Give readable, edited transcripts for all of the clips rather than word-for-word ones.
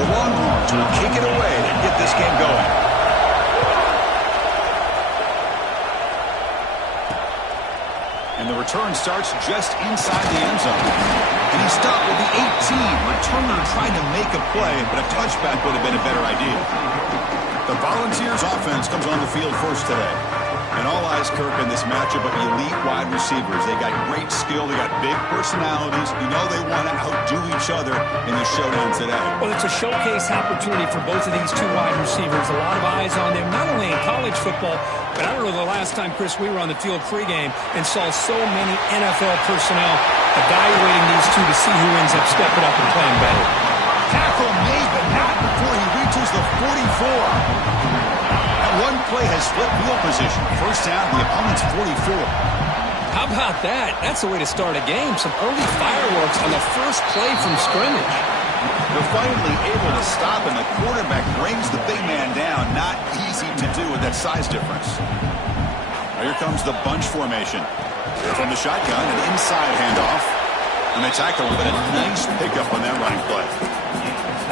The Longhorns will kick it away to get this game going. And the return starts just inside the end zone. And he stopped with the 18. Returner trying to make a play, but a touchback would have been a better idea. The Volunteers offense comes on the field first today. And all eyes, Kirk, in this matchup of elite wide receivers. They got great skill. They got big personalities. You know they want to outdo each other in the showdown today. Well, it's a showcase opportunity for both of these two wide receivers. A lot of eyes on them, not only in college football, but I don't know the last time, Chris, we were on the field pregame and saw so many NFL personnel evaluating these two to see who ends up stepping up and playing better. Tackle made, but not before he reaches the 44. One play has flipped field position. First down, the opponent's 44. How about that? That's the way to start a game. Some early fireworks on the first play from scrimmage. They're finally able to stop, and the quarterback brings the big man down. Not easy to do with that size difference. Now here comes the bunch formation. From the shotgun, an inside handoff. And they tackle him, but a nice pickup on that running play.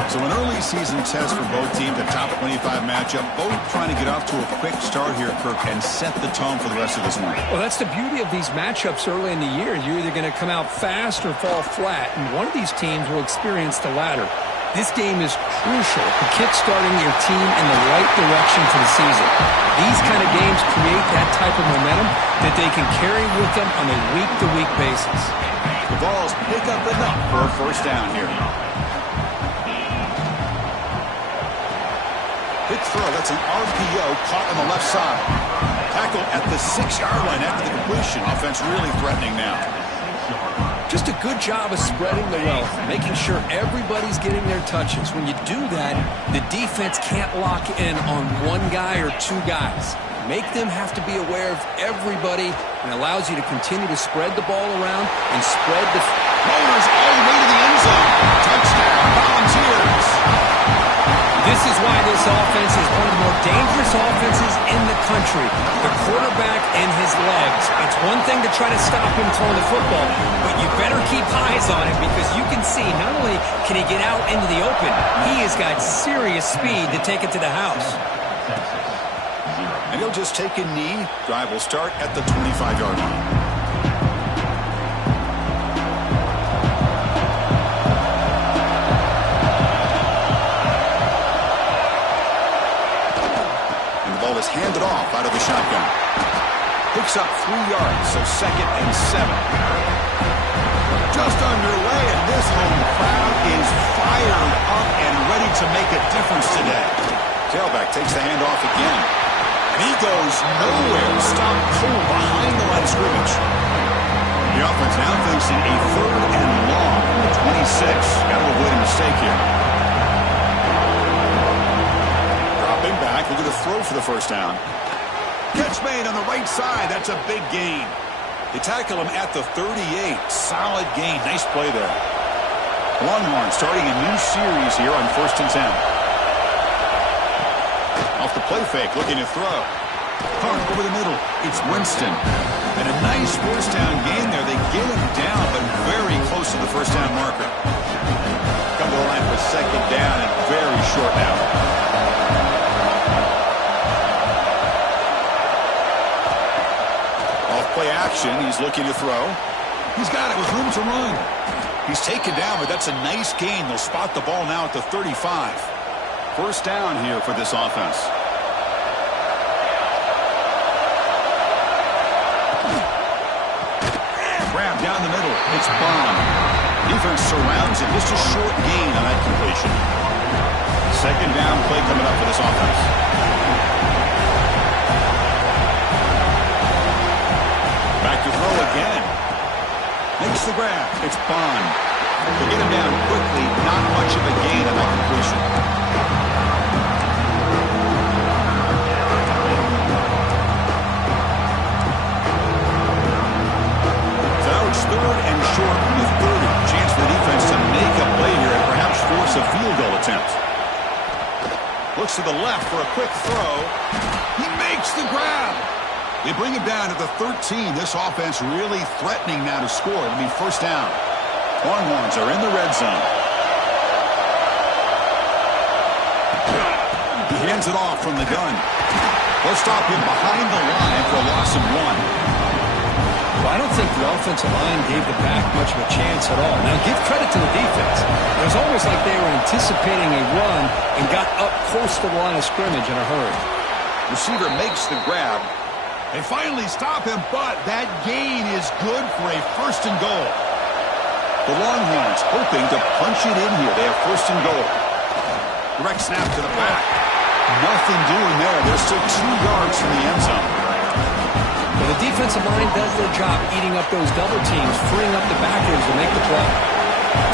So an early season test for both teams, a top 25 matchup, both trying to get off to a quick start here, Kirk, and set the tone for the rest of this night. Well, that's the beauty of these matchups early in the year. You're either going to come out fast or fall flat, and one of these teams will experience the latter. This game is crucial to kick-starting your team in the right direction for the season. These kind of games create that type of momentum that they can carry with them on a week-to-week basis. The Vols pick up enough for a first down here. Big throw, that's an RPO caught on the left side. Tackle at the 6-yard line after the completion. Offense really threatening now. Just a good job of spreading the wealth, making sure everybody's getting their touches. When you do that, the defense can't lock in on one guy or two guys. Make them have to be aware of everybody and allows you to continue to spread the ball around and spread the... Rollers all the way to the end zone. Touchdown, Volunteers. This is why this offense is one of the more dangerous offenses in the country. The quarterback and his legs. It's one thing to try to stop him throwing the football, but you better keep eyes on him because you can see not only can he get out into the open, he has got serious speed to take it to the house. And he'll just take a knee. Drive will start at the 25-yard line. Is handed off out of the shotgun. Picks up 3 yards, so 2nd and 7. Just underway, and this home crowd is fired up and ready to make a difference today. Tailback takes the handoff again. And he goes nowhere. Stopped cold behind the line of scrimmage. The offense now facing a 3rd and long from the 26. Got to avoid a mistake here. Back. Look at the throw for the first down. Catch made on the right side. That's a big gain. They tackle him at the 38. Solid gain. Nice play there. Longhorn starting a new series here on 1st and 10. Off the play fake, looking to throw. Hard over the middle. It's Winston. And a nice first down gain there. They get him down, but very close to the first down marker. Come to the line for 2nd down and very short now. Play action. He's looking to throw. He's got it with room to run. He's taken down, but that's a nice gain. They'll spot the ball now at the 35. First down here for this offense. Grab down the middle. It's Bond. Defense surrounds him. Just a short gain on that completion. 2nd down play coming up for this offense. Back to throw again. Makes the grab. It's Bond. They get him down quickly. Not much of a gain on that completion. So now it's 3rd and short from the 30. Chance for the defense to make a play here and perhaps force a field goal attempt. Looks to the left for a quick throw. He makes the grab. They bring him down to the 13. This offense really threatening now to score. It'll be first down. Longhorns are in the red zone. Hands it off from the gun. They'll stop him behind the line for a loss of 1. Well, I don't think the offensive line gave the back much of a chance at all. Now, give credit to the defense. It was almost like they were anticipating a run and got up close to the line of scrimmage in a hurry. Receiver makes the grab. They finally stop him, but that gain is good for a 1st and goal. The Longhorns hoping to punch it in here. They have 1st and goal. Direct snap to the back. Nothing doing there. They're still 2 yards from the end zone. Well, the defensive line does their job eating up those double teams, freeing up the backers to make the play.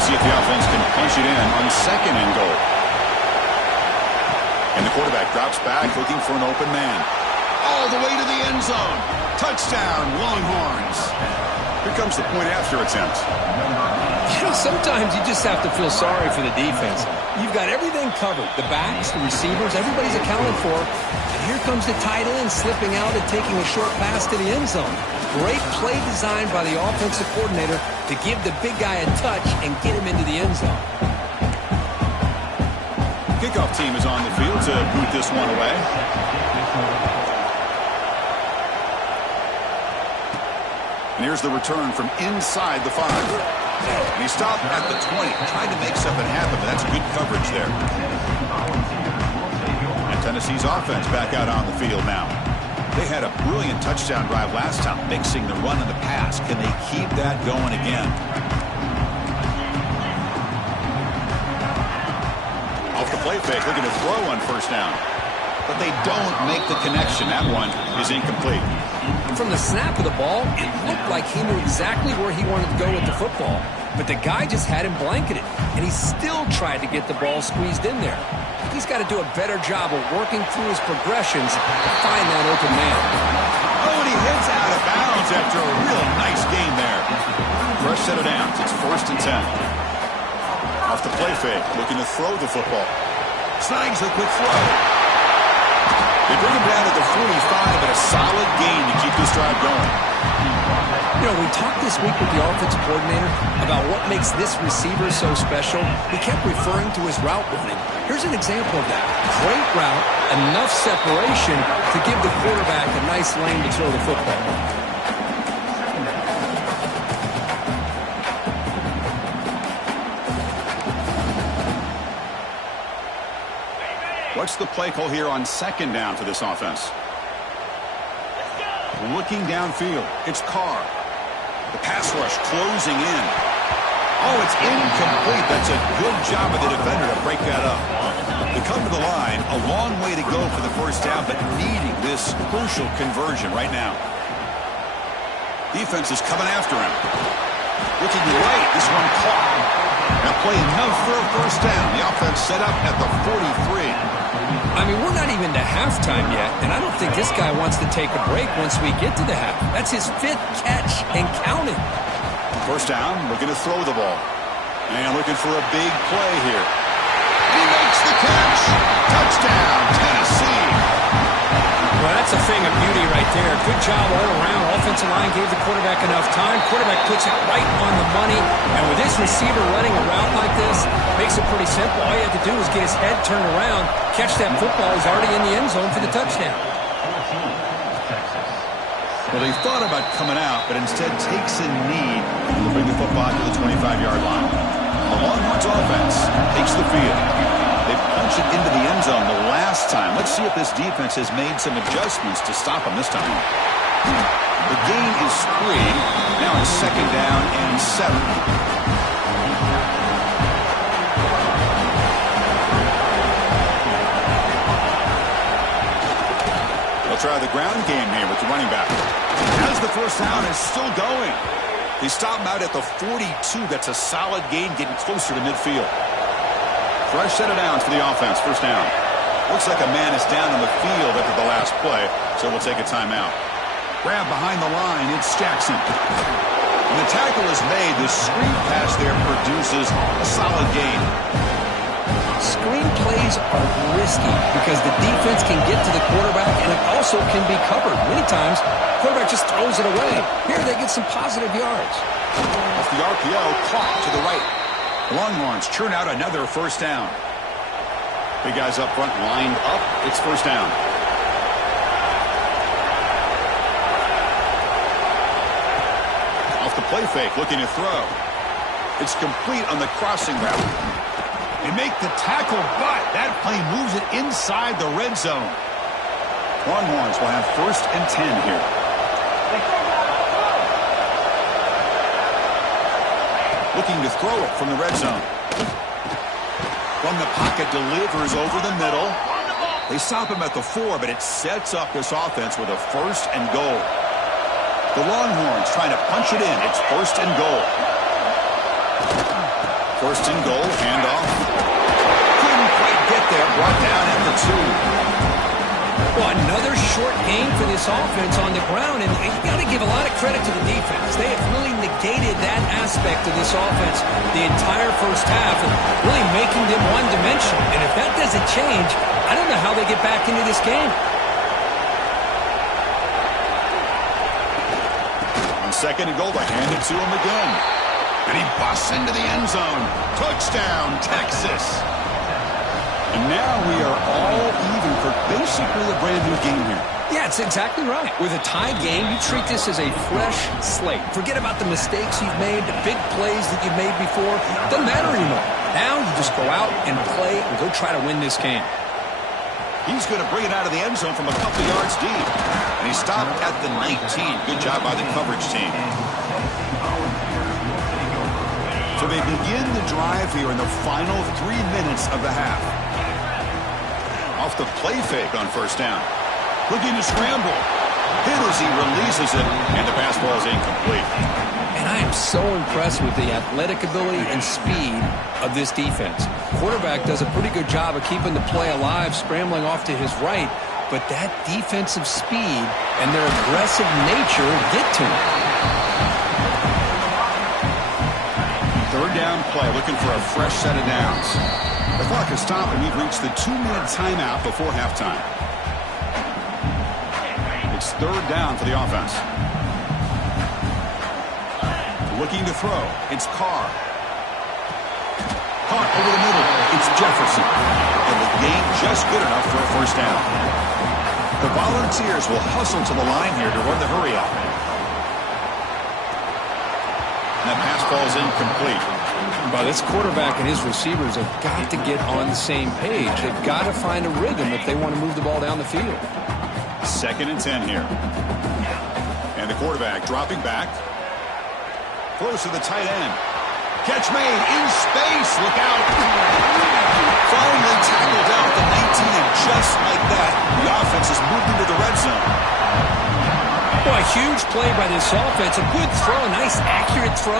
See if the offense can punch it in on 2nd and goal. And the quarterback drops back looking for an open man. All the way to the end zone. Touchdown, Longhorns. Here comes the point after attempt. You know, sometimes you just have to feel sorry for the defense. You've got everything covered. The backs, the receivers, everybody's accounted for. And here comes the tight end slipping out and taking a short pass to the end zone. Great play design by the offensive coordinator to give the big guy a touch and get him into the end zone. Kickoff team is on the field to boot this one away. And here's the return from inside the 5. And he stopped at the 20, trying to make something happen, but that's good coverage there. And Tennessee's offense back out on the field now. They had a brilliant touchdown drive last time, mixing the run and the pass. Can they keep that going again? Off the play fake, looking to throw on 1st down. But they don't make the connection. That one is incomplete. From the snap of the ball, it looked like he knew exactly where he wanted to go with the football. But the guy just had him blanketed, and he still tried to get the ball squeezed in there. He's got to do a better job of working through his progressions to find that open man. Oh, and he hits out of bounds after a real nice gain there. Fresh set of downs. It's 1st and 10. Off the play fake, looking to throw the football. Snags a quick throw. They bring him down to the 45 and a solid gain to keep this drive going. You know, we talked this week with the offensive coordinator about what makes this receiver so special. He kept referring to his route running. Here's an example of that. Great route, enough separation to give the quarterback a nice lane to throw the football. What's the play call here on 2nd down for this offense? Looking downfield, it's Carr. The pass rush closing in. Oh, it's incomplete. That's a good job of the defender to break that up. They come to the line, a long way to go for the 1st down, but needing this crucial conversion right now. Defense is coming after him. Looking right, this one caught. Now play enough for a 1st down. The offense set up at the 43. I mean, we're not even to halftime yet, and I don't think this guy wants to take a break once we get to the half. That's his 5th catch and counting. 1st down, looking to throw the ball. And looking for a big play here. He makes the catch. Touchdown, Tennessee. Well, that's a thing of beauty right there. Good job all around. Offensive line gave the quarterback enough time. Quarterback puts it right on the money. And with this receiver running a route like this, makes it pretty simple. All you have to do is get his head turned around, catch that football. He's already in the end zone for the touchdown. Well, they thought about coming out, but instead takes a knee to bring the football to the 25-yard line. The Longhorns offense takes the field. They punch it into the end zone the last time. Let's see if this defense has made some adjustments to stop them this time. The gain is 3. Now it's 2nd down and 7. They'll try the ground game here with the running back. As the 1st down is still going. They stop him out at the 42. That's a solid gain, getting closer to midfield. Fresh set of downs for the offense. 1st down. Looks like a man is down on the field after the last play, so we'll take a timeout. Grab behind the line. It's Jackson. When the tackle is made, the screen pass there produces a solid gain. Screen plays are risky because the defense can get to the quarterback and it also can be covered. Many times, the quarterback just throws it away. Here they get some positive yards. Off the RPO, caught to the right. The Longhorns churn out another 1st down. Big guys up front lined up. It's first down. Off the play fake, looking to throw. It's complete on the crossing route. They make the tackle, but that play moves it inside the red zone. Longhorns will have 1st and 10 here. Looking to throw it from the red zone. From the pocket, delivers over the middle. They stop him at the 4, but it sets up this offense with a 1st and goal. The Longhorns trying to punch it in. It's 1st and goal. 1st and goal, handoff. Couldn't quite get there, brought down at the 2. Well, another short game for this offense on the ground, and you got to give a lot of credit to the defense. They have really negated that aspect of this offense the entire first half, and really making them one-dimensional. And if that doesn't change, I don't know how they get back into this game. On 2nd and goal, they hand it to him again. And he busts into the end zone. Touchdown, Texas. And now we are all even for basically a brand new game here. Yeah, it's exactly right. With a tie game, you treat this as a fresh slate. Forget about the mistakes you've made, the big plays that you've made before. Doesn't matter anymore. Now you just go out and play and go try to win this game. He's going to bring it out of the end zone from a couple yards deep. And he stopped at the 19. Good job by the coverage team. So they begin the drive here in the final 3 minutes of the half. Off the play fake on 1st down. Looking to scramble. Hit as he releases it, and the pass ball is incomplete. And I am so impressed with the athletic ability and speed of this defense. Quarterback does a pretty good job of keeping the play alive, scrambling off to his right, but that defensive speed and their aggressive nature get to him. 3rd down play, looking for a fresh set of downs. The clock is stopped, and we've reached the 2-minute timeout before halftime. It's 3rd down for the offense. Looking to throw. It's Carr. Caught over the middle. It's Jefferson. And the gain just good enough for a 1st down. The Volunteers will hustle to the line here to run the hurry up. And that pass ball is incomplete. But this quarterback and his receivers have got to get on the same page. They've got to find a rhythm if they want to move the ball down the field. 2nd and 10 here. And the quarterback dropping back. Close to the tight end. Catch made in space. Look out. Finally tackled out at the 19, and just like that, the offense has moved into the red zone. Well, a huge play by this offense. A good throw, a nice accurate throw.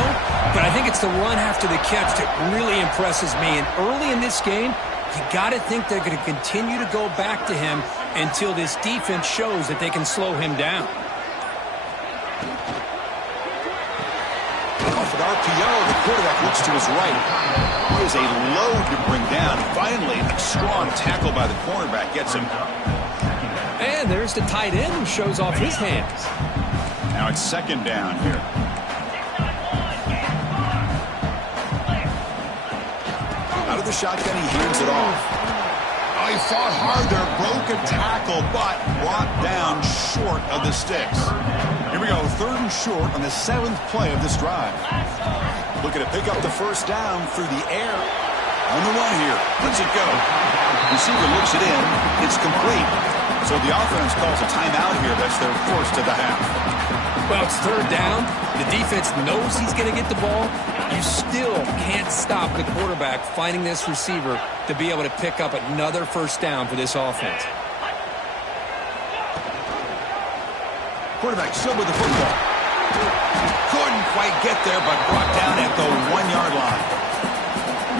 But I think it's the run after the catch that really impresses me. And early in this game, you got to think they're going to continue to go back to him until this defense shows that they can slow him down. Off an RPO, the quarterback looks to his right. It is a load to bring down. Finally, a strong tackle by the cornerback gets him. And there's the tight end who shows off his hands. Now it's 2nd down here. Out of the shotgun, he hands it off. Oh, he fought hard there, broke a tackle, but brought down short of the sticks. Here we go, 3rd and short on the 7th play of this drive. Looking to pick up the 1st down through the air. On the run here, lets it go. Receiver looks it in, it's complete. So the offense calls a timeout here. That's their 1st of the half. Well, it's 3rd down. The defense knows he's going to get the ball. You still can't stop the quarterback finding this receiver to be able to pick up another 1st down for this offense. Quarterback still with the football. Couldn't quite get there, but brought down at the 1-yard line.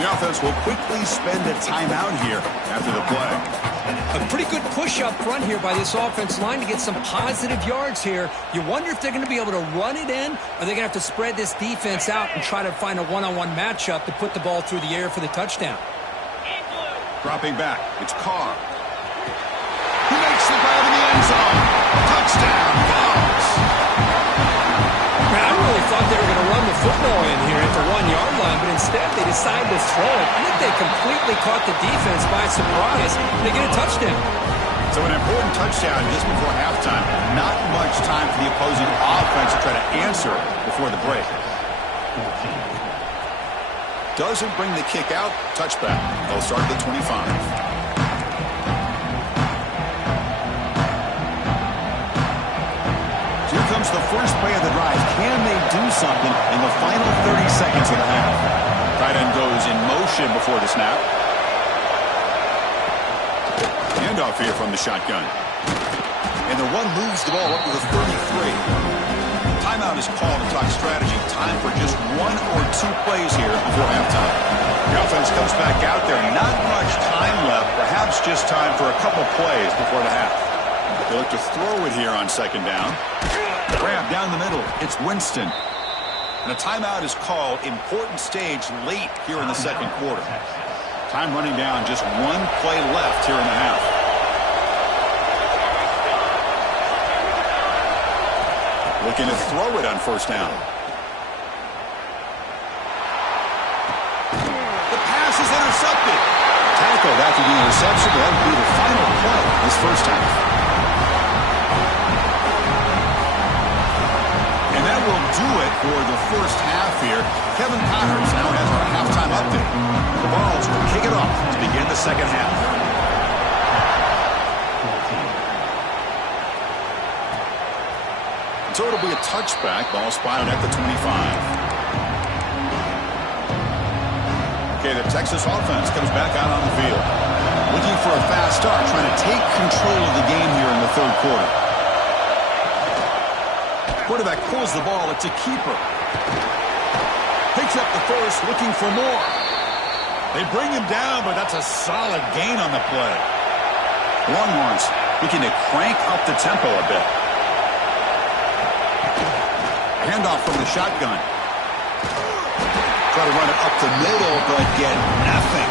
The offense will quickly spend a timeout here after the play. A pretty good push up front here by this offensive line to get some positive yards here. You wonder if they're going to be able to run it in, or they're going to have to spread this defense out and try to find a one-on-one matchup to put the ball through the air for the touchdown. Dropping back, it's Carr. He makes the grab in the end zone. Touchdown, Dogs. Man, I really thought they were going to run the football in here at the 1-yard line, but instead they decide to throw it. I think they completely caught the defense by surprise. They get a touchdown. So an important touchdown just before halftime. Not much time for the opposing offense to try to answer before the break. Doesn't bring the kick out. Touchback. They'll start at the 25. Here comes the first play of the drive. Can they do something in the final 30 seconds of the half? Tight end goes in motion before the snap. Handoff here from the shotgun. And the run moves the ball up to the 33. Timeout is called to talk strategy. Time for just 1 or 2 plays here before halftime. The offense comes back out there. Not much time left. Perhaps just time for a couple plays before the half. They look to throw it here on second down. Grab down the middle. It's Winston. And a timeout is called. Important stage late here in the second quarter. Time running down. Just 1 play left here in the half. Looking to throw it on first down. The pass is intercepted. Tackled after the interception. That would be the final play this first half. And that will do it for the first half here. Kevin Connors now has our halftime update. The Vols will kick it off to begin the second half. So it'll be a touchback. Ball spotted at the 25. Okay, the Texas offense comes back out on the field. Looking for a fast start, trying to take control of the game here in the third quarter. Quarterback pulls the ball. It's a keeper. Picks up the first, looking for more. They bring him down, but that's a solid gain on the play. Longhorns looking to crank up the tempo a bit. Handoff from the shotgun. Try to run it up the middle, but get nothing.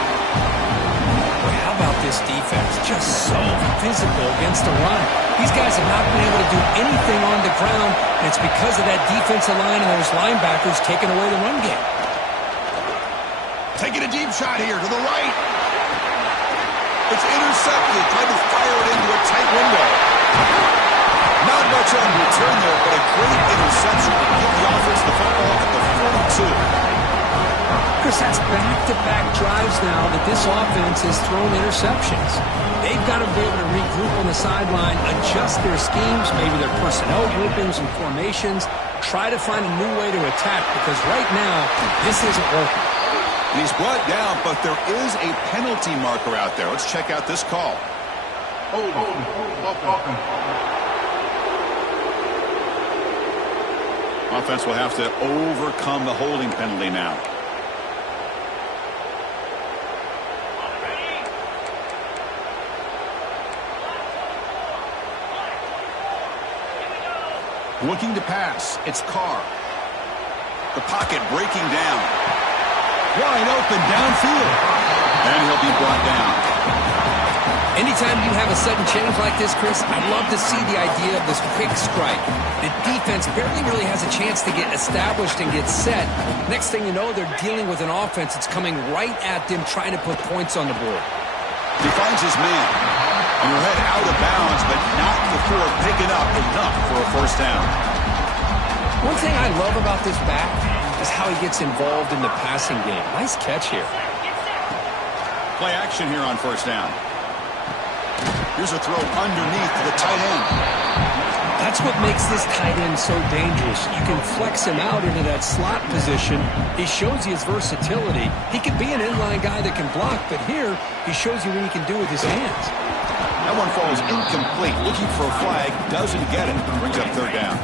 Boy, how about this defense? Just so physical against the run. These guys have not been able to do anything on the ground, and it's because of that defensive line and those linebackers taking away the run game. Taking a deep shot here to the right. It's intercepted. Trying to fire it into a tight window. Not much on return there, but a great interception to give the offense the football at the 42. Chris, that's back-to-back drives now that this offense has thrown interceptions. They've got to be able to regroup on the sideline, adjust their schemes, maybe their personnel groupings and formations, try to find a new way to attack, because right now, this isn't working. And he's brought down, but there is a penalty marker out there. Let's check out this call. Offense will have to overcome the holding penalty now. Looking to pass. It's Carr. The pocket breaking down. Wide open downfield. And he'll be brought down. Anytime you have a sudden change like this, Chris, I'd love to see the idea of this quick strike. The defense barely really has a chance to get established and get set. Next thing you know, they're dealing with an offense that's coming right at them, trying to put points on the board. He finds his man. And he'll head out of bounds, but not before picking up enough for a first down. One thing I love about this back is how he gets involved in the passing game. Nice catch here. Play action here on first down. Here's a throw underneath to the tight end. That's what makes this tight end so dangerous. You can flex him out into that slot position. He shows you his versatility. He could be an inline guy that can block, but here he shows you what he can do with his hands. That one falls incomplete. Looking for a flag. Doesn't get it. Brings up third down.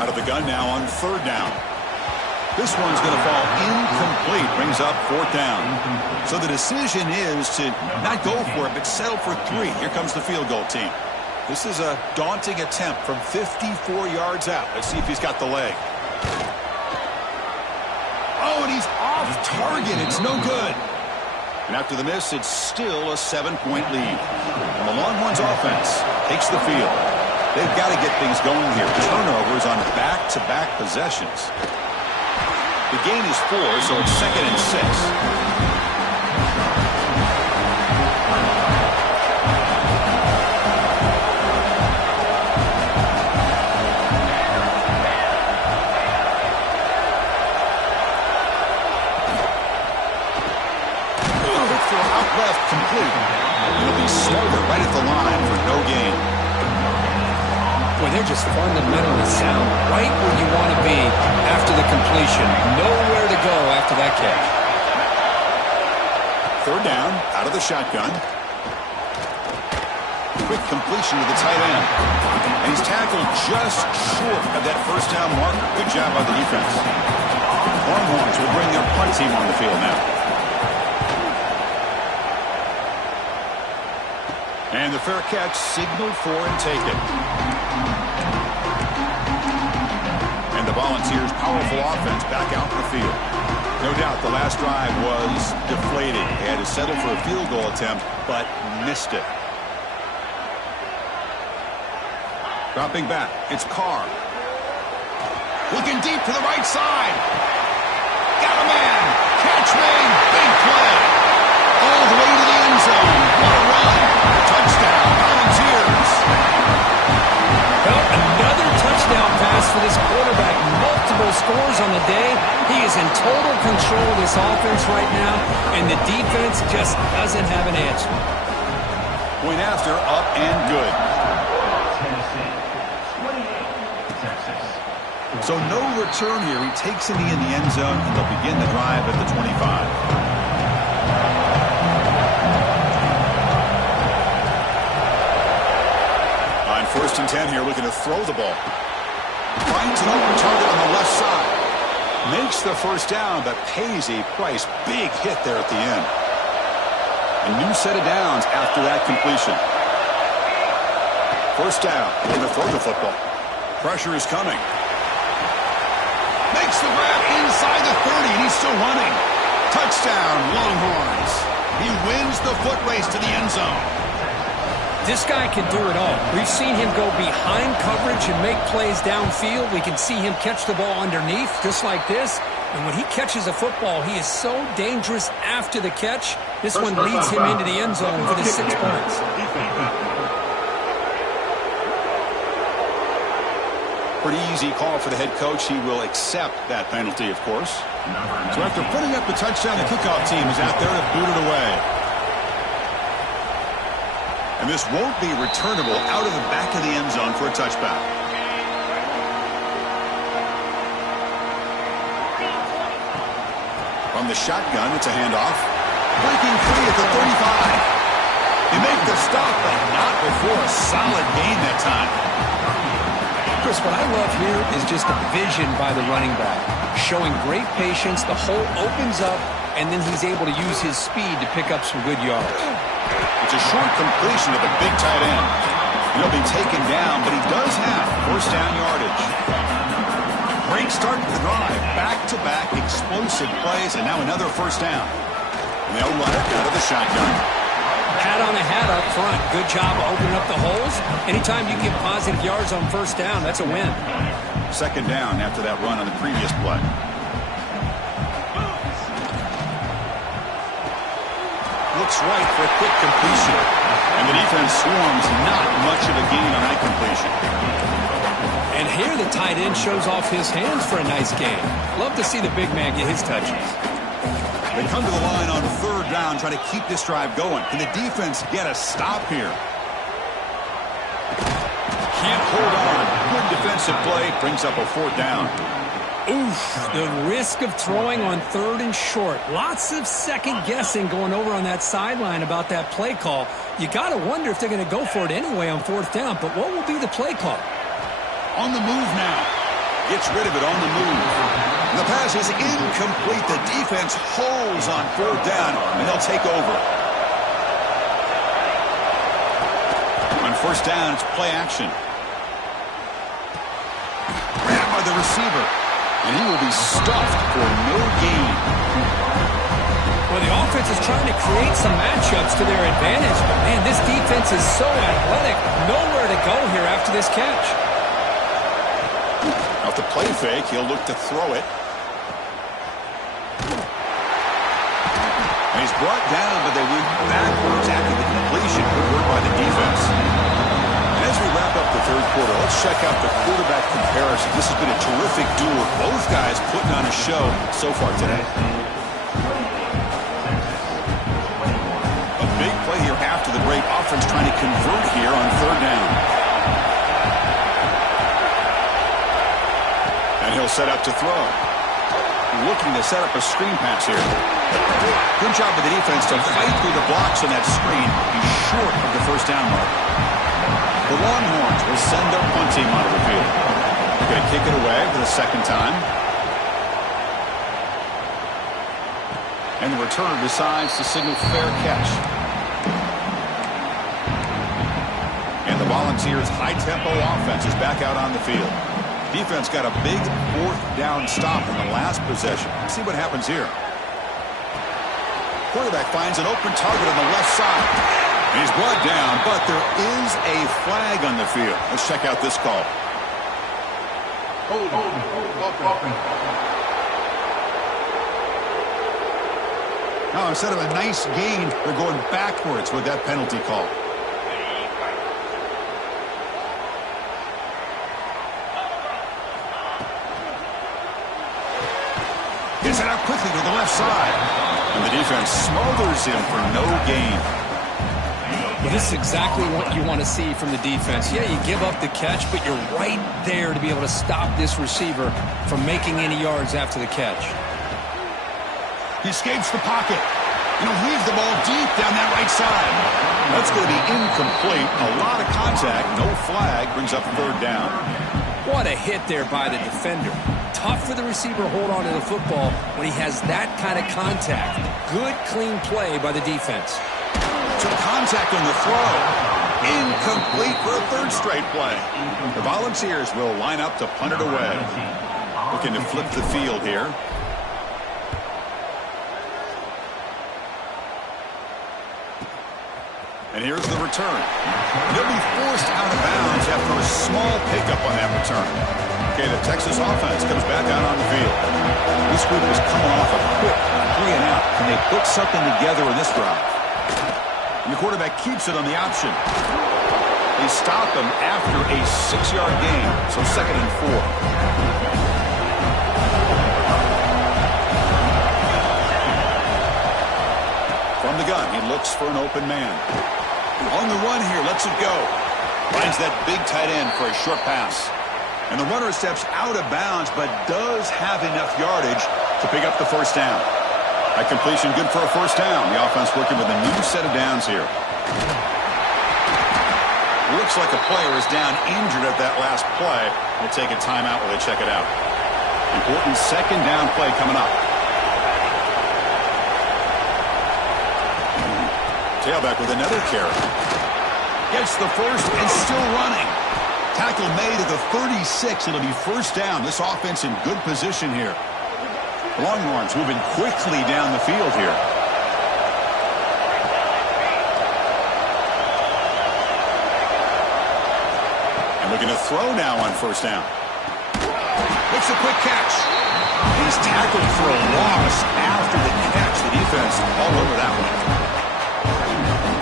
Out of the gun now on third down. This one's going to fall incomplete. Brings up fourth down. So the decision is to not go for it, but settle for 3. Here comes the field goal team. This is a daunting attempt from 54 yards out. Let's see if he's got the leg. Oh, and he's off target. It's no good. And after the miss, it's still a 7-point lead. And the Longhorns offense takes the field. They've got to get things going here. Turnovers on back-to-back possessions. The gain is 4, so it's 2nd and 6. Left complete. It'll be Slaughter right at the line for no gain. Well, they're just fundamentally sound right where you want to be after the completion. Nowhere to go after that catch. 3rd down, out of the shotgun. Quick completion to the tight end. And he's tackled just short of that 1st down mark. Good job by the defense. Longhorns will bring their punt team on the field now. And the fair catch signaled for and taken. And the Volunteers' powerful offense back out in the field. No doubt the last drive was deflated. They had to settle for a field goal attempt, but missed it. Dropping back, it's Carr. Looking deep to the right side. Got a man. Catch made. Big play. All the way to the end zone. What a run. Touchdown, Volunteers. Well, another touchdown pass for this quarterback. Multiple scores on the day. He is in total control of this offense right now, and the defense just doesn't have an answer. Point after, up and good. So no return here. He takes it in the end zone, and they'll begin the drive at the 25. On 1st and 10 here, looking to throw the ball. Finds an open target on the left side. Makes the 1st down, but pays a price. Big hit there at the end. A new set of downs after that completion. 1st down, and to throw the football. Pressure is coming. Makes the grab inside the 30, and he's still running. Touchdown, Longhorns. He wins the foot race to the end zone. This guy can do it all. We've seen him go behind coverage and make plays downfield. We can see him catch the ball underneath, just like this. And when he catches a football, he is so dangerous after the catch. This one leads him into the end zone for the 6 points. Pretty easy call for the head coach. He will accept that penalty, of course. So after putting up the touchdown, the kickoff team is out there to boot it away. And this won't be returnable out of the back of the end zone for a touchback. From the shotgun, it's a handoff. Breaking free at the 35. They make the stop, but not before a solid gain that time. Chris, what I love here is just the vision by the running back. Showing great patience, the hole opens up, and then he's able to use his speed to pick up some good yards. It's a short completion to the big tight end. He'll be taken down, but he does have 1st down yardage. Great start to the drive. Back-to-back explosive plays, and now another 1st down. And they'll run it out of the shotgun. Hat on a hat up front. Good job opening up the holes. Anytime you get positive yards on 1st down, that's a win. 2nd down after that run on the previous play. Looks right for a quick completion. And the defense swarms, not much of a gain on that completion. And here the tight end shows off his hands for a nice gain. Love to see the big man get his touches. They come to the line on 3rd down, trying to keep this drive going. Can the defense get a stop here? Can't hold on. Good defensive play. Brings up a 4th down. Oof, the risk of throwing on 3rd and short. Lots of second guessing going over on that sideline about that play call. You got to wonder if they're going to go for it anyway on 4th down, but what will be the play call? On the move now. Gets rid of it on the move. The pass is incomplete. The defense holds on 4th down, and they'll take over. On 1st down, it's play action. Grabbed by the receiver. And he will be stuffed for no gain. Well, Well, the offense is trying to create some matchups to their advantage. But, man, this defense is so athletic. Nowhere to go here after this catch. Off the play fake, he'll look to throw it. And he's brought down, but they went backwards after the completion. Good work by the defense. And as we wrap up the third quarter, let's check out the quarterback comparison. This has been a terrific duel. Both guys putting on a show so far today. A big play here after the break. Offense trying to convert here on third down. And he'll set up to throw. Looking to set up a screen pass here. Good job by the defense to fight through the blocks on that screen. He's short of the first down mark. The Longhorns will send their punt team onto the field. They're going to kick it away for the second time. And the returner decides to signal fair catch. And the Volunteers' high-tempo offense is back out on the field. Defense got a big fourth down stop in the last possession. Let's see what happens here. Quarterback finds an open target on the left side. And he's brought down, but there is a flag on the field. Let's check out this call. Now, instead of a nice gain, they're going backwards with that penalty call. Gets it out quickly to the left side. And the defense smothers him for no gain. Well, this is exactly what you want to see from the defense. Yeah, you give up the catch, but you're right there to be able to stop this receiver from making any yards after the catch. He escapes the pocket. And he'll leave the ball deep down that right side. That's going to be incomplete. A lot of contact. No flag. Brings up third down. What a hit there by the defender. Tough for the receiver to hold on to the football when he has that kind of contact. Good, clean play by the defense. Took contact on the throw. Incomplete for a third straight play. The Volunteers will line up to punt it away. Looking to flip the field here. And here's the return. They'll be forced out of bounds after a small pickup on that return. Okay, the Texas offense comes back out on the field. This group is coming off a quick 3-and-out. Can they put something together in this drive? And the quarterback keeps it on the option. They stop him after a 6-yard gain, so 2nd and 4. From the gun, he looks for an open man. On the run here, lets it go. Finds that big tight end for a short pass. And the runner steps out of bounds, but does have enough yardage to pick up the first down. That completion good for a first down. The offense working with a new set of downs here. Looks like a player is down injured at that last play. We'll take a timeout while they check it out. Important second down play coming up. Tailback with another carry. Gets the first and still running. Tackle made at the 36. It'll be first down. This offense in good position here. Longhorns moving quickly down the field here. And looking to throw now on first down. Makes a quick catch. He's tackled for a loss after the catch. The defense all over that one.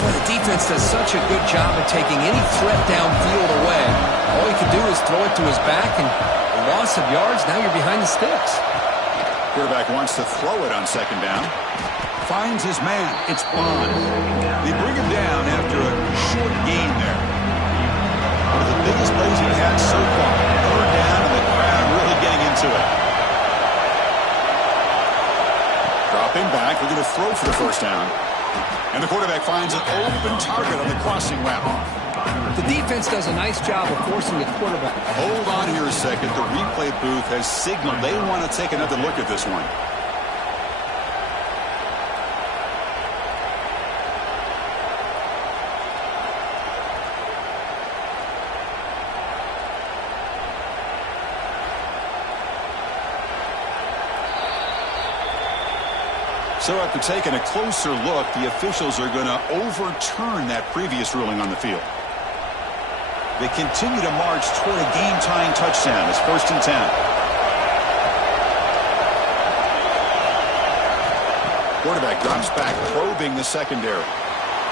Well, the defense does such a good job of taking any threat downfield away. All you can do is throw it to his back, and a loss of yards, now you're behind the sticks. Quarterback wants to throw it on second down. Finds his man. It's Bond. They bring him down after a short gain there. One of the biggest plays he's had so far. Third down, and the crowd really getting into it. Dropping back, looking to throw for the first down. And the quarterback finds an open target on the crossing route. The defense does a nice job of forcing the quarterback. Hold on here a second. The replay booth has signaled they want to take another look at this one. So after taking a closer look, the officials are going to overturn that previous ruling on the field. They continue to march toward a game-tying touchdown. It's 1st and 10. Quarterback drops back, probing the secondary.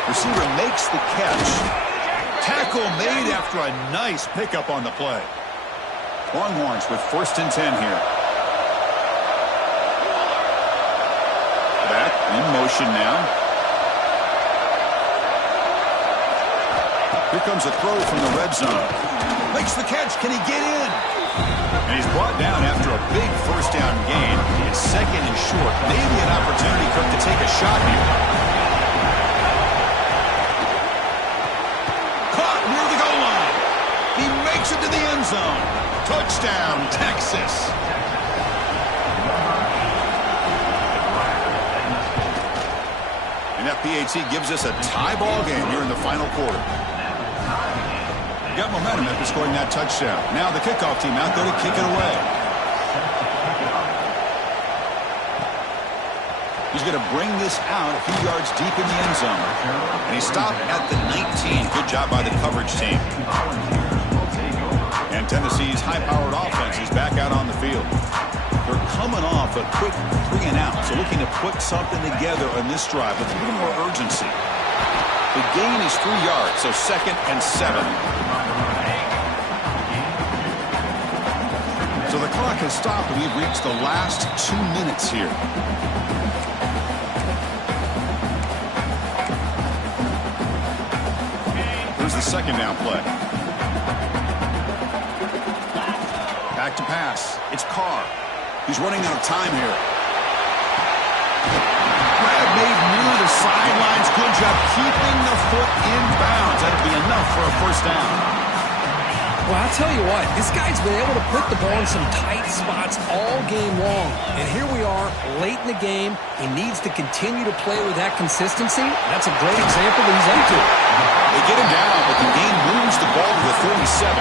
Receiver makes the catch. Tackle made after a nice pickup on the play. Longhorns with 1st and 10 here. Back in motion now. Here comes a throw from the red zone. Makes the catch. Can he get in? And he's brought down after a big 1st down gain. It's 2nd and short. Maybe an opportunity for him to take a shot here. Caught near the goal line. He makes it to the end zone. Touchdown, Texas. And that PAT gives us a tie ball game here in the final quarter. Got momentum after scoring that touchdown. Now the kickoff team out there to kick it away. He's going to bring this out a few yards deep in the end zone. And he stopped at the 19. Good job by the coverage team. And Tennessee's high-powered offense is back out on the field. They're coming off a quick 3-and-out, so looking to put something together on this drive with a little more urgency. The gain is 3 yards, so 2nd and 7. So the clock has stopped, and we've reached the last 2 minutes here. Here's the 2nd down play. Back to pass. It's Carr. He's running out of time here. Grab made near the sidelines. Good job keeping the foot in bounds. That'll be enough for a 1st down. Well, I'll tell you what, this guy's been able to put the ball in some tight spots all game long. And here we are, late in the game. He needs to continue to play with that consistency. That's a great example that he's up to. They get him down, but the game moves the ball to the 37.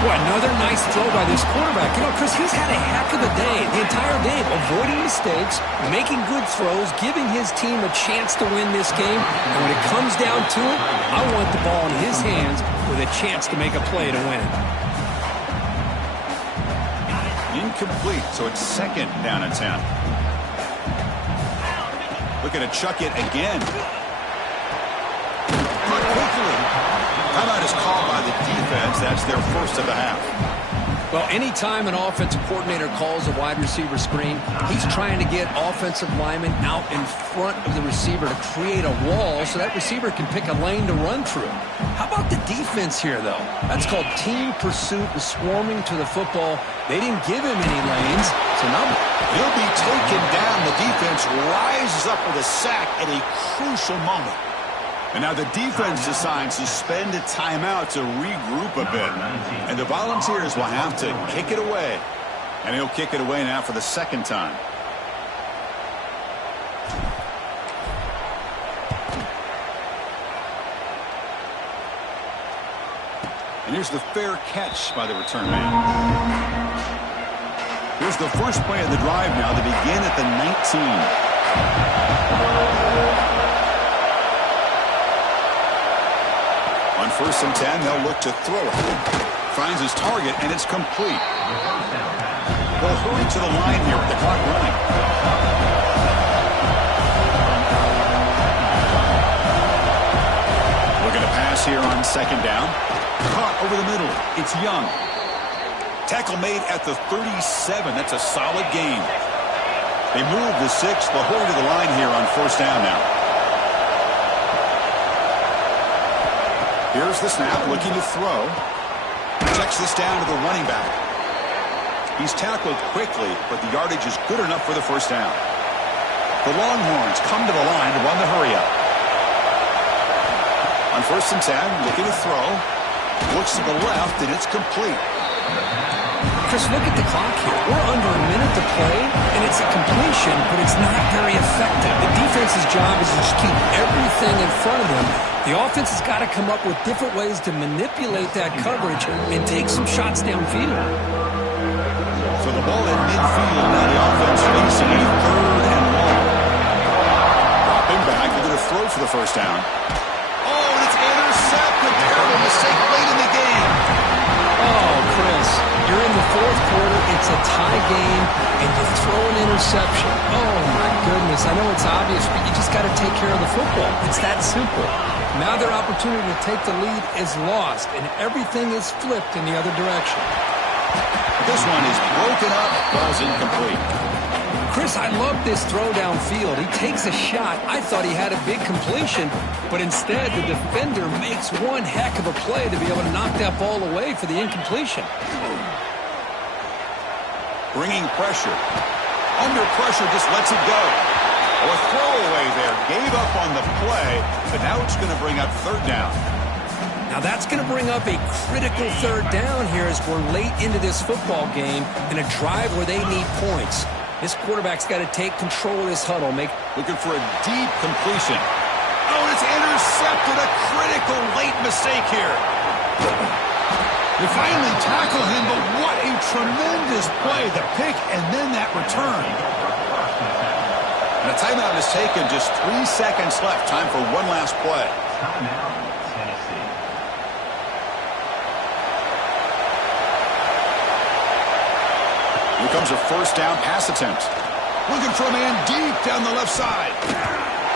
Well, another nice throw by this quarterback. You know, Chris, he's had a heck of a day the entire game, avoiding mistakes, making good throws, giving his team a chance to win this game. And when it comes down to it, I want the ball in his hands with a chance to make a play to win it. Incomplete, so it's 2nd down and 10. Looking to chuck it again. Caught quickly. Timeout is called by the defense. That's their 1st of the half. Well, anytime an offensive coordinator calls a wide receiver screen, he's trying to get offensive linemen out in front of the receiver to create a wall so that receiver can pick a lane to run through. How about the defense here, though? That's called team pursuit and swarming to the football. They didn't give him any lanes, so now he'll be taken down. The defense rises up with a sack at a crucial moment. And now the defense decides to spend a timeout to regroup a bit. And the Volunteers will have to kick it away. And he'll kick it away now for the 2nd time. And here's the fair catch by the return man. Here's the first play of the drive now. They begin at the 19. On 1st and 10, they'll look to throw it. Finds his target, and it's complete. They'll hurry to the line here with the clock running. Looking to pass here on 2nd down. Caught over the middle. It's Young. Tackle made at the 37. That's a solid gain. They move the 6. They'll hurry to the line here on 1st down now. Here's the snap, looking to throw. Checks this down to the running back. He's tackled quickly, but the yardage is good enough for the 1st down. The Longhorns come to the line to run the hurry-up. On 1st and 10, looking to throw. Looks to the left, and it's complete. Chris, look at the clock here. We're under a minute to play, and it's a completion, but it's not very effective. The defense's job is to just keep everything in front of them. The offense has got to come up with different ways to manipulate that coverage and take some shots downfield. So the ball at midfield, now the offense facing a 3rd and long. first down. Oh, and it's intercepted. Terrible mistake late in the game. Oh, Chris, you're in the fourth quarter. It's a tie game, and you throw an interception. Oh, my goodness. I know it's obvious, but you just got to take care of the football. It's that simple. Now their opportunity to take the lead is lost, and everything is flipped in the other direction. This one is broken up. Ball's incomplete. Chris, I love this throw downfield. He takes a shot. I thought he had a big completion, but instead the defender makes one heck of a play to be able to knock that ball away for the incompletion. Bringing pressure. Under pressure, just lets it go. Oh, a throwaway there. Gave up on the play, but now it's going to bring up third down. Now that's going to bring up a critical third down here as we're late into this football game in a drive where they need points. This quarterback's got to take control of this huddle. Looking for a deep completion. Oh, it's intercepted. A critical late mistake here. They finally tackle him, but what a tremendous play. The pick and then that return. And a timeout is taken. Just 3 seconds left. Time for one last play. Here comes a first down pass attempt. Looking for a man deep down the left side.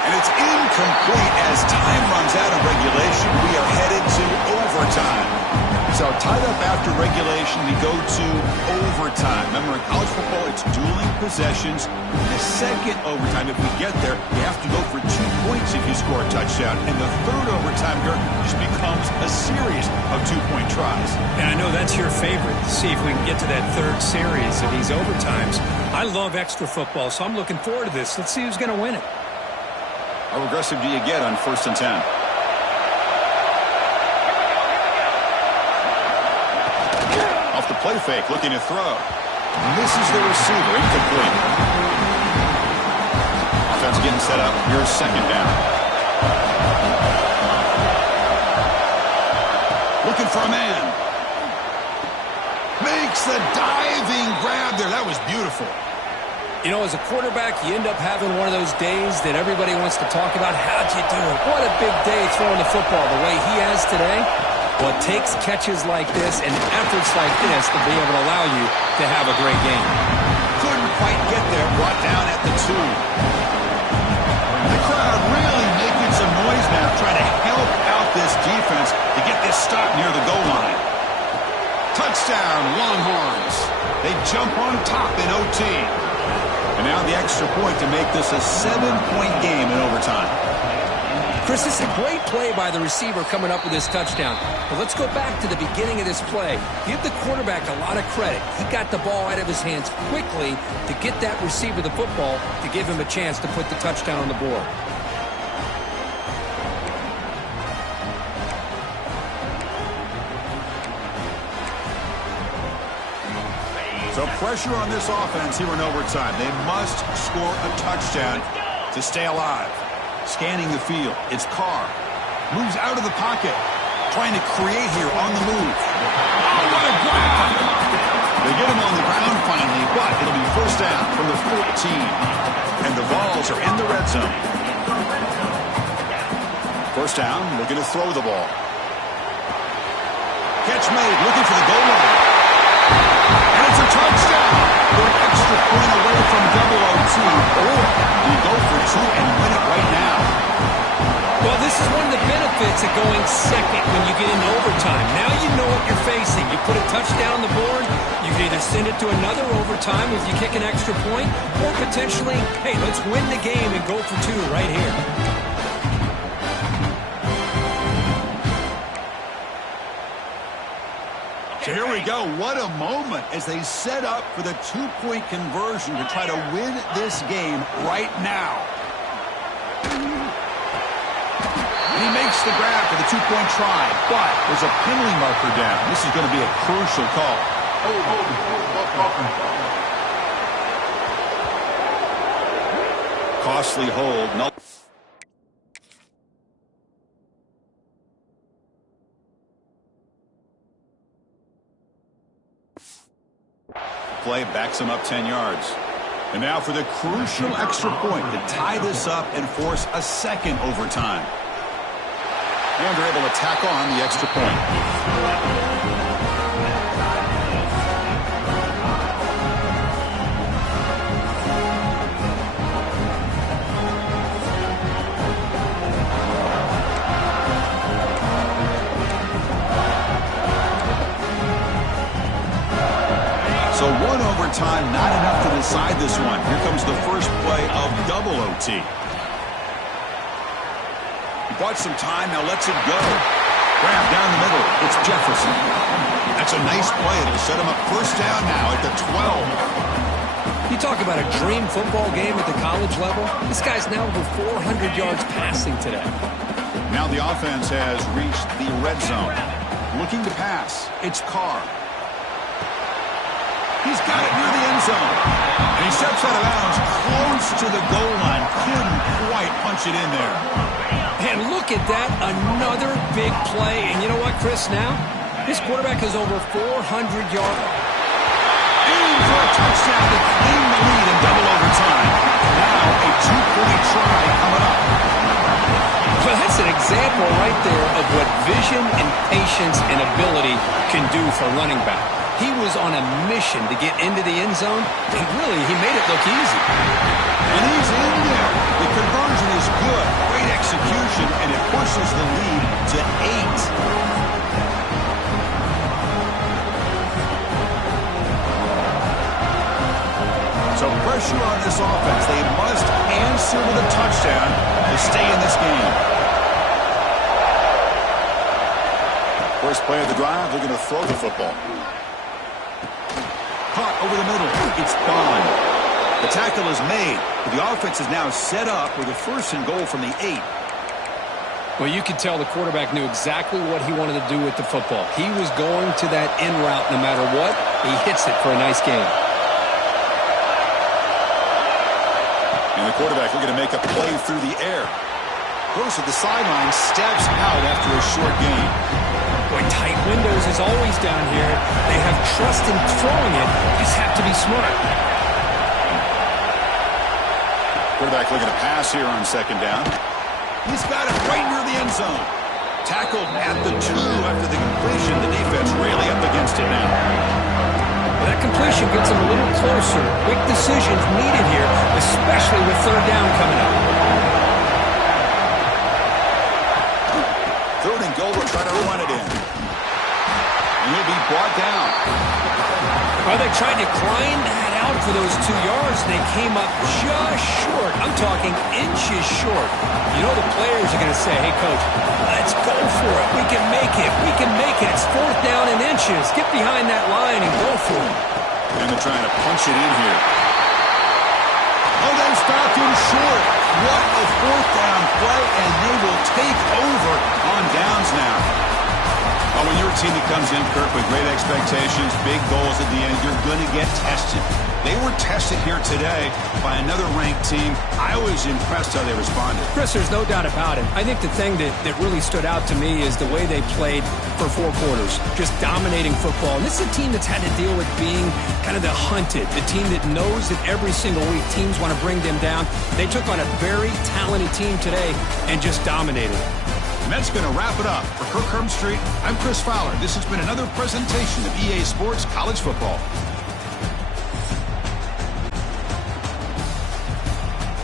And it's incomplete as time runs out of regulation. We are headed to overtime. So tied up after regulation, we go to overtime. Remember, in college football, it's dueling possessions. In the second overtime, if we get there, you have to go for 2 points if you score a touchdown. And the third overtime here just becomes a series of 2-point tries. And I know that's your favorite. See if we can get to that third series of these overtimes. I love extra football, so I'm looking forward to this. Let's see who's going to win it. How aggressive do you get on 1st and 10? Off the play fake, looking to throw. Misses the receiver, incomplete. Offense getting set up. Here's second down. Looking for a man. Makes the diving grab there. That was beautiful. You know, as a quarterback, you end up having one of those days that everybody wants to talk about. How'd you do it? What a big day throwing the football the way he has today. Well, it takes catches like this and efforts like this to be able to allow you to have a great game. Couldn't quite get there. Brought down at the 2. The crowd really making some noise now, trying to help out this defense to get this stop near the goal line. Touchdown, Longhorns. They jump on top in OT. And now the extra point to make this a 7-point game in overtime. Chris, this is a great play by the receiver coming up with this touchdown. But let's go back to the beginning of this play. Give the quarterback a lot of credit. He got the ball out of his hands quickly to get that receiver the football to give him a chance to put the touchdown on the board. So pressure on this offense here in overtime. They must score a touchdown to stay alive. Scanning the field. It's Carr. Moves out of the pocket. Trying to create here on the move. Oh, what a grab! They get him on the ground finally, but it'll be first down from the 14. And the Vols are in the red zone. First down, looking to throw the ball. Catch made, looking for the goal line. And it's a touchdown. We're an extra point away from double OT, or we go for 2 and win it right now. Well, this is one of the benefits of going second when you get into overtime. Now you know what you're facing. You put a touchdown on the board, you can either send it to another overtime if you kick an extra point, or potentially, hey, let's win the game and go for 2 right here. So here we go. What a moment as they set up for the 2-point conversion to try to win this game right now. And he makes the grab for the 2-point try, but there's a penalty marker down. This is going to be a crucial call. Costly hold. No. Play backs him up 10 yards. And now for the crucial extra point to tie this up and force a second overtime. And they're able to tack on the extra point. So one overtime, not enough to decide this one. Here comes the first play of double OT. He bought some time, now lets it go. Grab down the middle. It's Jefferson. That's a nice play. It'll set him up first down now at the 12. You talk about a dream football game at the college level. This guy's now over 400 yards passing today. Now the offense has reached the red zone. Looking to pass. It's Carr. He's got it near the end zone. And he steps out of bounds close to the goal line. Couldn't quite punch it in there. And look at that, another big play. And you know what, Chris, now? This quarterback has over 400 yards. Aim for a touchdown to claim the lead in double overtime. Now a two-point try coming up. Well, that's an example right there of what vision and patience and ability can do for running back. He was on a mission to get into the end zone, and really, he made it look easy. And he's in there. The conversion is good. Great execution, and it pushes the lead to 8. So pressure on this offense. They must answer with a touchdown to stay in this game. First play of the drive, they're going to throw the football. Caught over the middle. It's gone. The tackle is made. The offense is now set up with a first and goal from the 8. Well, you could tell the quarterback knew exactly what he wanted to do with the football. He was going to that in route no matter what. He hits it for a nice gain. And the quarterback looking to make a play through the air. Goes to the sideline, steps out after a short gain. Boy, tight windows is always down here. They have trust in throwing it. Just have to be smart. Quarterback looking to pass here on second down. He's got it right near the end zone. Tackled at the 2 after the completion. The defense really up against it now. Well, that completion gets him a little closer. Quick decisions needed here, especially with third down coming up. Third and goal, we'll try to run it in. And he'll be brought down. Well, they tried to grind that out for those 2 yards. They came up just short. I'm talking inches short. You know the players are going to say, hey, Coach, let's go for it. We can make it. We can make it. It's fourth down in inches. Get behind that line and go for it. And they're trying to punch it in here. Oh, they stopped him short. What a fourth down play, and they will take over on downs now. Oh, when you're a team that comes in, Kirk, with great expectations, big goals at the end, you're going to get tested. They were tested here today by another ranked team. I was impressed how they responded. Chris, there's no doubt about it. I think the thing that really stood out to me is the way they played for 4 quarters, just dominating football. And this is a team that's had to deal with being kind of the hunted, the team that knows that every single week teams want to bring them down. They took on a very talented team today and just dominated. And that's going to wrap it up. For Kirk Herbstreit, I'm Chris Fowler. This has been another presentation of EA Sports College Football.